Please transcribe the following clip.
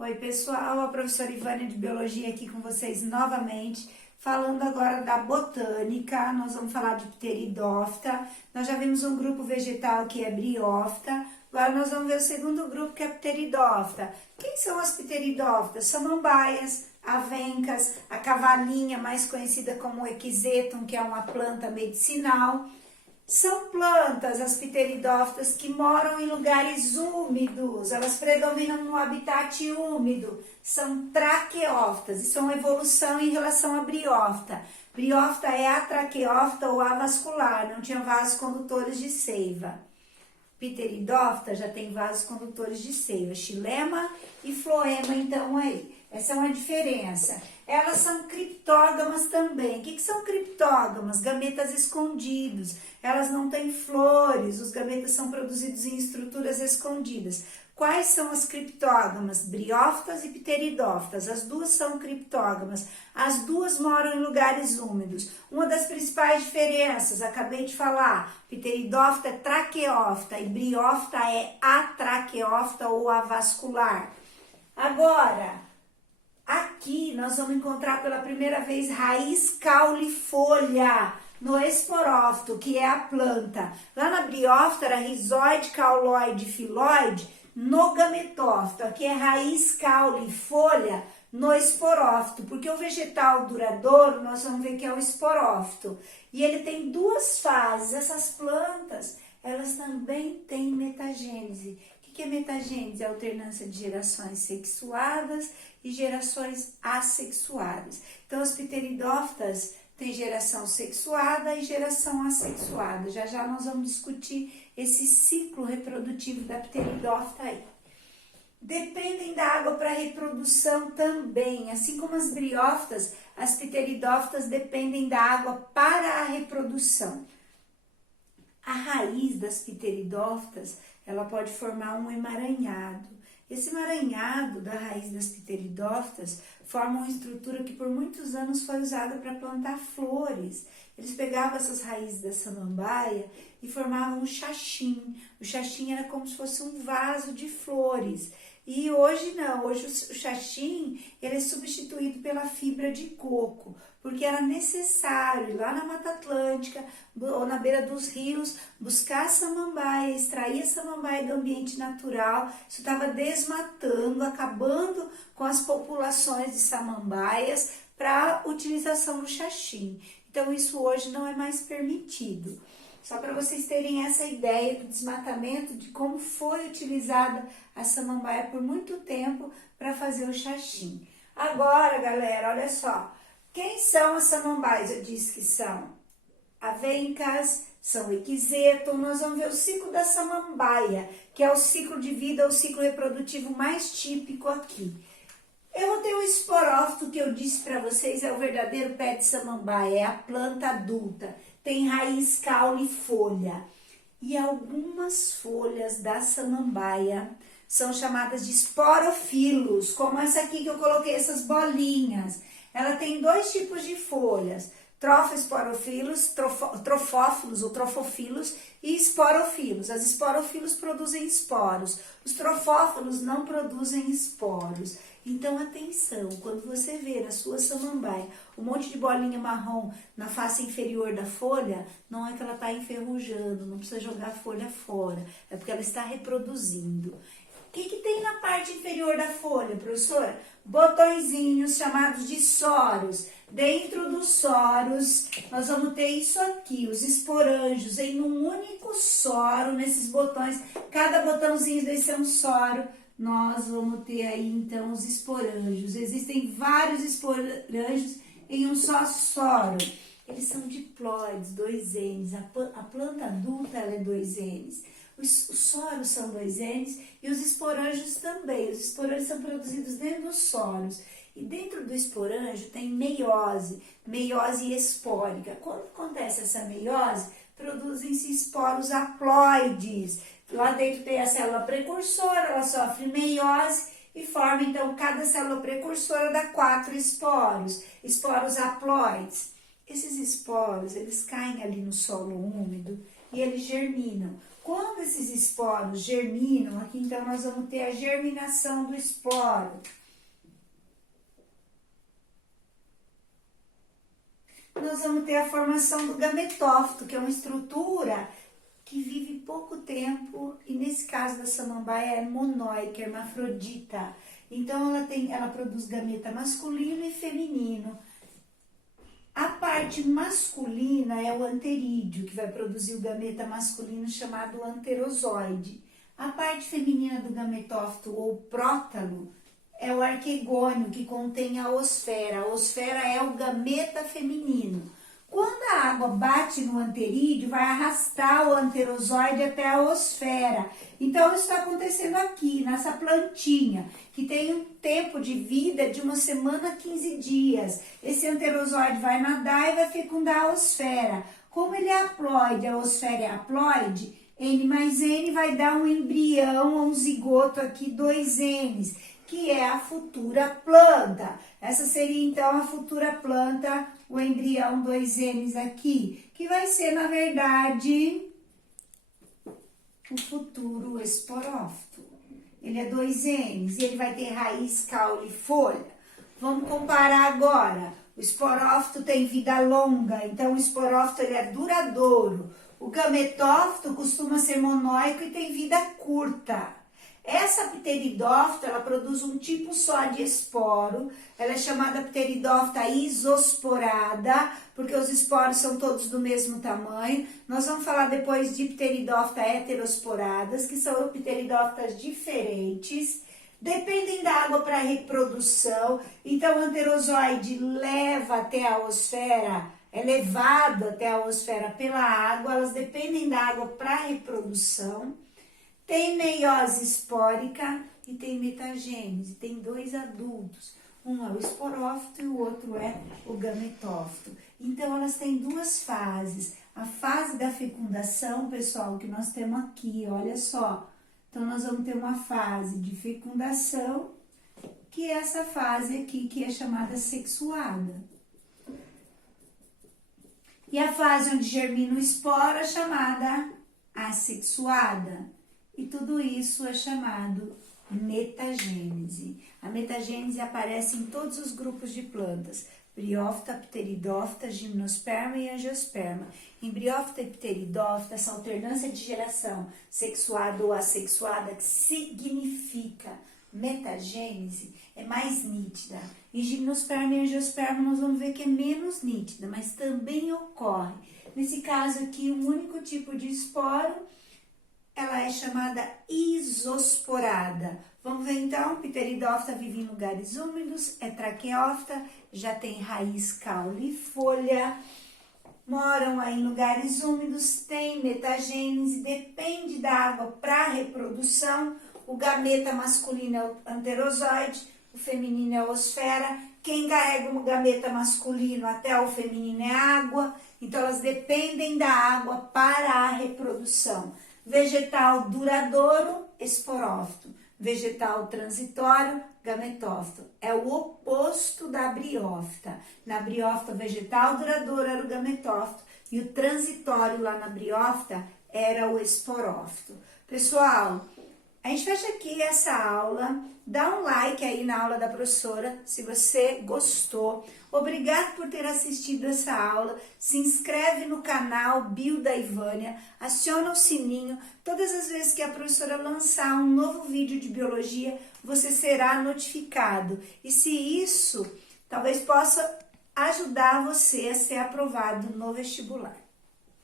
Oi pessoal, a professora Ivânia de Biologia aqui com vocês novamente, falando agora da botânica. Nós vamos falar de Pteridófita. Nós já vimos um grupo vegetal que é Briófita, agora nós vamos ver o segundo grupo que é Pteridófita. Quem são as Pteridófitas? Samambaias, avencas, a cavalinha mais conhecida como Equisetum, que é uma planta medicinal. São plantas, as pteridófitas, que moram em lugares úmidos, elas predominam no habitat úmido, são traqueófitas, isso é uma evolução em relação à briófita. Briófita é atraqueófita ou avascular, não tinha vasos condutores de seiva. Pteridófita já tem vasos condutores de seiva, xilema e floema, então aí. Essa é uma diferença. Elas são criptógamas também. O que são criptógamas? Gametas escondidos. Elas não têm flores, os gametas são produzidos em estruturas escondidas. Quais são as criptógamas? Briófitas e pteridófitas. As duas são criptógamas. As duas moram em lugares úmidos. Uma das principais diferenças, acabei de falar, pteridófita é traqueófita e briófita é atraqueófita ou avascular. Agora, aqui nós vamos encontrar pela primeira vez raiz, caule e folha no esporófito, que é a planta. Lá na briófita era rizoide, cauloide, filóide, no gametófito. Aqui é raiz, caule e folha no esporófito, porque o vegetal duradouro nós vamos ver que é o esporófito. E ele tem duas fases. Essas plantas, elas também têm metagênese. O que é metagênese? É a alternância de gerações sexuadas e gerações assexuadas. Então, as pteridófitas têm geração sexuada e geração assexuada. Já já nós vamos discutir esse ciclo reprodutivo da pteridófita aí. Dependem da água para reprodução também, assim como as briófitas, as pteridófitas dependem da água para a reprodução. A raiz das pteridófitas, ela pode formar um emaranhado. Esse emaranhado da raiz das pteridófitas forma uma estrutura que por muitos anos foi usada para plantar flores. Eles pegavam essas raízes da samambaia e formavam um xaxim. O xaxim era como se fosse um vaso de flores. E hoje não, hoje o xaxim ele é substituído pela fibra de coco, porque era necessário ir lá na Mata Atlântica ou na beira dos rios buscar a samambaia, extrair a samambaia do ambiente natural. Isso estava desmatando, acabando com as populações de samambaias para a utilização do xaxim. Então isso hoje não é mais permitido. Só para vocês terem essa ideia do desmatamento, de como foi utilizada a samambaia por muito tempo para fazer o xaxim. Agora, galera, olha só. Quem são as samambaias? Eu disse que são avencas, são equisetum. Nós vamos ver o ciclo da samambaia, que é o ciclo de vida, o ciclo reprodutivo mais típico aqui. Eu vou ter o esporófito, que eu disse para vocês, é o verdadeiro pé de samambaia, é a planta adulta. Tem raiz, caule e folha. E algumas folhas da samambaia são chamadas de esporofilos, como essa aqui que eu coloquei, essas bolinhas. Ela tem dois tipos de folhas, trofoesporófilos, trofófilos ou trofofilos e esporofilos. As esporofilos produzem esporos, os trofófilos não produzem esporos. Então, atenção, quando você vê na sua samambaia um monte de bolinha marrom na face inferior da folha, não é que ela está enferrujando, não precisa jogar a folha fora, é porque ela está reproduzindo. O que tem na parte inferior da folha, professora? Botõezinhos chamados de soros. Dentro dos soros, nós vamos ter isso aqui, os esporângios, em um único soro, nesses botões. Cada botãozinho desse é um soro. Nós vamos ter aí, então, os esporângios. Existem vários esporângios em um só soro. Eles são diploides, 2 N's. A planta adulta, ela é 2 N's. Os soros são 2 N's e os esporângios também. Os esporângios são produzidos dentro dos soros. E dentro do esporângio tem meiose, meiose espórica. Quando acontece essa meiose, produzem-se esporos haploides. Lá dentro tem a célula precursora, ela sofre meiose e forma, então, cada célula precursora dá 4 esporos, esporos haploides. Esses esporos, eles caem ali no solo úmido e eles germinam. Quando esses esporos germinam, aqui então nós vamos ter a germinação do esporo. Nós vamos ter a formação do gametófito, que é uma estrutura que vive pouco tempo, e nesse caso da samambaia é monóica, hermafrodita. Então ela produz gameta masculino e feminino. A parte masculina é o anterídeo, que vai produzir o gameta masculino chamado anterozoide. A parte feminina do gametófito ou prótalo é o arquegônio, que contém a osfera. A osfera é o gameta feminino. Quando a água bate no anterídeo, vai arrastar o anterozoide até a osfera. Então, isso está acontecendo aqui, nessa plantinha, que tem um tempo de vida de 1 semana a 15 dias. Esse anterozoide vai nadar e vai fecundar a osfera. Como ele é haploide, a osfera é haploide, N mais N vai dar um embrião, um zigoto aqui, 2 Ns, que é a futura planta. Essa seria, então, a futura planta, o embrião 2 Ns aqui, que vai ser, na verdade, o futuro esporófito. Ele é 2 Ns e ele vai ter raiz, caule e folha. Vamos comparar agora. O esporófito tem vida longa, então o esporófito ele é duradouro. O gametófito costuma ser monóico e tem vida curta. Essa pteridófita, ela produz um tipo só de esporo, ela é chamada pteridófita isosporada, porque os esporos são todos do mesmo tamanho. Nós vamos falar depois de pteridófita heterosporadas, que são pteridófitas diferentes, dependem da água para reprodução, então o anterozoide leva até a osfera, é levado até a osfera pela água, elas dependem da água para reprodução. Tem meiose espórica e tem metagênese, tem 2 adultos. Um é o esporófito e o outro é o gametófito. Então, elas têm 2 fases. A fase da fecundação, pessoal, que nós temos aqui, olha só. Então, nós vamos ter uma fase de fecundação, que é essa fase aqui, que é chamada sexuada. E a fase onde germina o esporo é chamada assexuada. E tudo isso é chamado metagênese. A metagênese aparece em todos os grupos de plantas. Briófita, pteridófita, gimnosperma e angiosperma. Em briófita e pteridófita, essa alternância de geração sexuada ou assexuada, que significa metagênese, é mais nítida. Em gimnosperma e angiosperma nós vamos ver que é menos nítida, mas também ocorre. Nesse caso aqui, um único tipo de esporo, ela é chamada isosporada. Vamos ver então, pteridófita vive em lugares úmidos, é traqueófita, já tem raiz, caule e folha, moram aí em lugares úmidos, tem metagênese, depende da água para reprodução. O gameta masculino é o anterozoide, o feminino é a osfera. Quem carrega o gameta masculino até o feminino é a água, então elas dependem da água para a reprodução. Vegetal duradouro, esporófito. Vegetal transitório, gametófito. É o oposto da briófita. Na briófita, vegetal duradouro era o gametófito e o transitório lá na briófita era o esporófito. Pessoal, a gente fecha aqui essa aula. Dá um like aí na aula da professora, se você gostou. Obrigado por ter assistido essa aula. Se inscreve no canal Bio da Ivânia, aciona o sininho. Todas as vezes que a professora lançar um novo vídeo de biologia, você será notificado. E se isso, talvez possa ajudar você a ser aprovado no vestibular.